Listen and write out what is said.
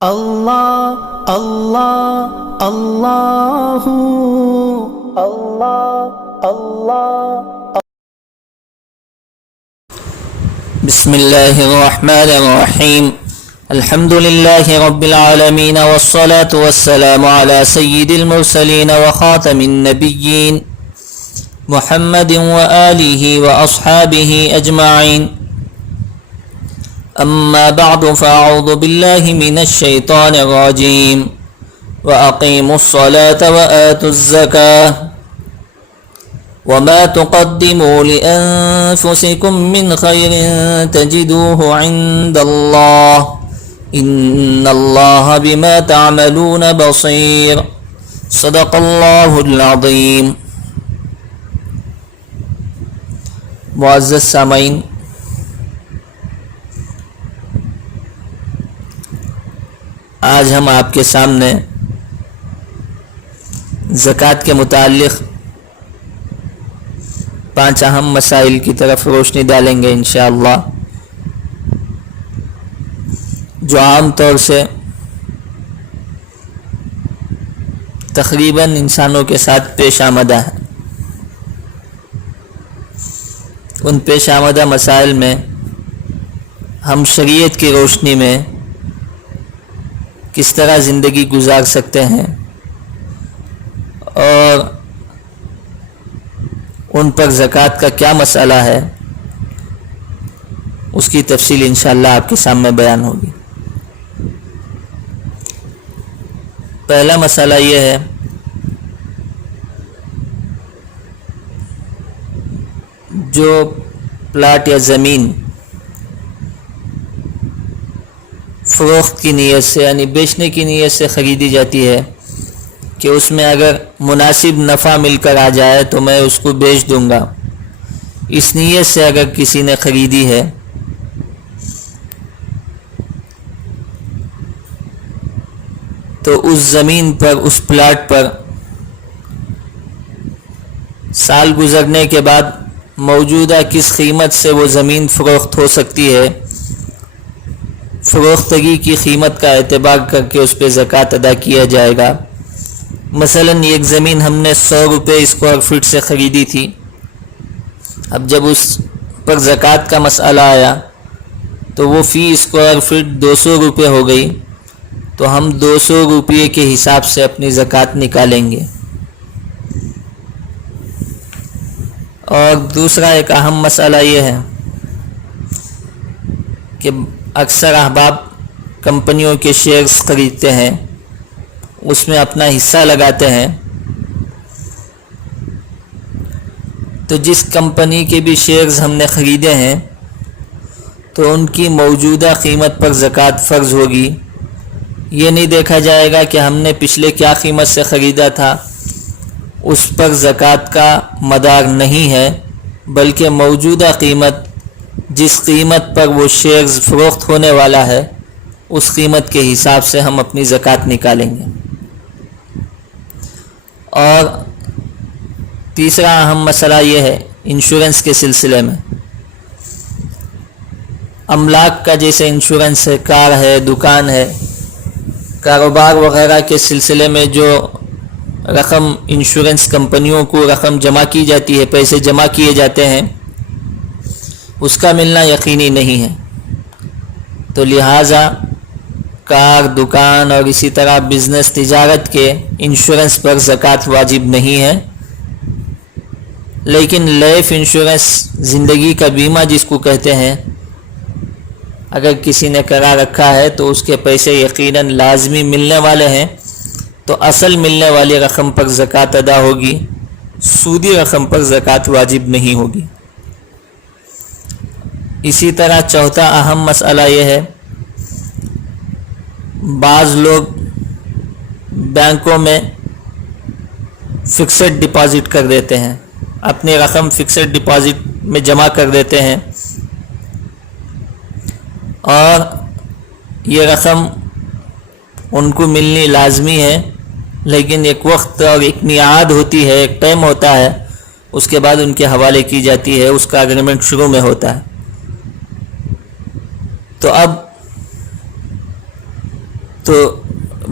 اللہ اللہ اللہ اللہ اللہ بسم اللہ الرحمن الرحیم الحمد للہ رب العالمین والصلاة والسلام علی سید المرسلین وخاتم النبیین محمد وآلہ واصحابہ اجمعین اما بعد فاعوذ باللہ من الشیطان الرجیم واقیموا الصلاة وآتوا الزکاة وما تقدموا لأنفسكم من خير تجدوه عند الله إن الله بما تعملون بصير صدق الله العظيم. معزز سامعین، آج ہم آپ کے سامنے زکوٰۃ کے متعلق 5 اہم مسائل کی طرف روشنی ڈالیں گے انشاءاللہ، جو عام طور سے تقریباً انسانوں کے ساتھ پیش آمدہ ہے. ان پیش آمدہ مسائل میں ہم شریعت کی روشنی میں کس طرح زندگی گزار سکتے ہیں اور ان پر زکوٰۃ کا کیا مسئلہ ہے، اس کی تفصیل انشاءاللہ آپ کے سامنے بیان ہوگی. پہلا مسئلہ یہ ہے جو پلاٹ یا زمین فروخت کی نیت سے یعنی بیچنے کی نیت سے خریدی جاتی ہے کہ اس میں اگر مناسب نفع مل کر آ جائے تو میں اس کو بیچ دوں گا، اس نیت سے اگر کسی نے خریدی ہے تو اس زمین پر، اس پلاٹ پر سال گزرنے کے بعد موجودہ کس قیمت سے وہ زمین فروخت ہو سکتی ہے، فروختگی کی قیمت کا اعتبار کر کے اس پہ زکوٰۃ ادا کیا جائے گا. مثلا ایک زمین ہم نے 100 روپے اسکوائر فٹ سے خریدی تھی، اب جب اس پر زکوٰۃ کا مسئلہ آیا تو وہ فی اسکوائر فٹ 200 روپے ہو گئی، تو ہم 200 روپے کے حساب سے اپنی زکوٰۃ نکالیں گے. اور دوسرا ایک اہم مسئلہ یہ ہے کہ اکثر احباب کمپنیوں کے شیئرز خریدتے ہیں، اس میں اپنا حصہ لگاتے ہیں، تو جس کمپنی کے بھی شیئرز ہم نے خریدے ہیں تو ان کی موجودہ قیمت پر زکوٰۃ فرض ہوگی. یہ نہیں دیکھا جائے گا کہ ہم نے پچھلے کیا قیمت سے خریدا تھا، اس پر زکوٰۃ کا مدار نہیں ہے، بلکہ موجودہ قیمت، جس قیمت پر وہ شیئرز فروخت ہونے والا ہے، اس قیمت کے حساب سے ہم اپنی زکوٰۃ نکالیں گے. اور تیسرا اہم مسئلہ یہ ہے انشورنس کے سلسلے میں. املاک کا جیسے انشورنس ہے، کار ہے، دکان ہے، کاروبار وغیرہ کے سلسلے میں جو رقم انشورنس کمپنیوں کو رقم جمع کی جاتی ہے، پیسے جمع کیے جاتے ہیں، اس کا ملنا یقینی نہیں ہے. تو لہٰذا کار، دکان اور اسی طرح بزنس، تجارت کے انشورنس پر زکوٰۃ واجب نہیں ہے. لیکن لائف انشورنس، زندگی کا بیمہ جس کو کہتے ہیں، اگر کسی نے کرا رکھا ہے تو اس کے پیسے یقیناً لازمی ملنے والے ہیں، تو اصل ملنے والی رقم پر زکوٰۃ ادا ہوگی، سودی رقم پر زکوٰۃ واجب نہیں ہوگی. اسی طرح چوتھا اہم مسئلہ یہ ہے، بعض لوگ بینکوں میں فکسڈ ڈپازٹ کر دیتے ہیں، اپنی رقم فکسڈ ڈپازٹ میں جمع کر دیتے ہیں، اور یہ رقم ان کو ملنی لازمی ہے، لیکن ایک وقت اور ایک میعاد ہوتی ہے، ایک ٹائم ہوتا ہے، اس کے بعد ان کے حوالے کی جاتی ہے، اس کا اگریمنٹ شروع میں ہوتا ہے. تو اب تو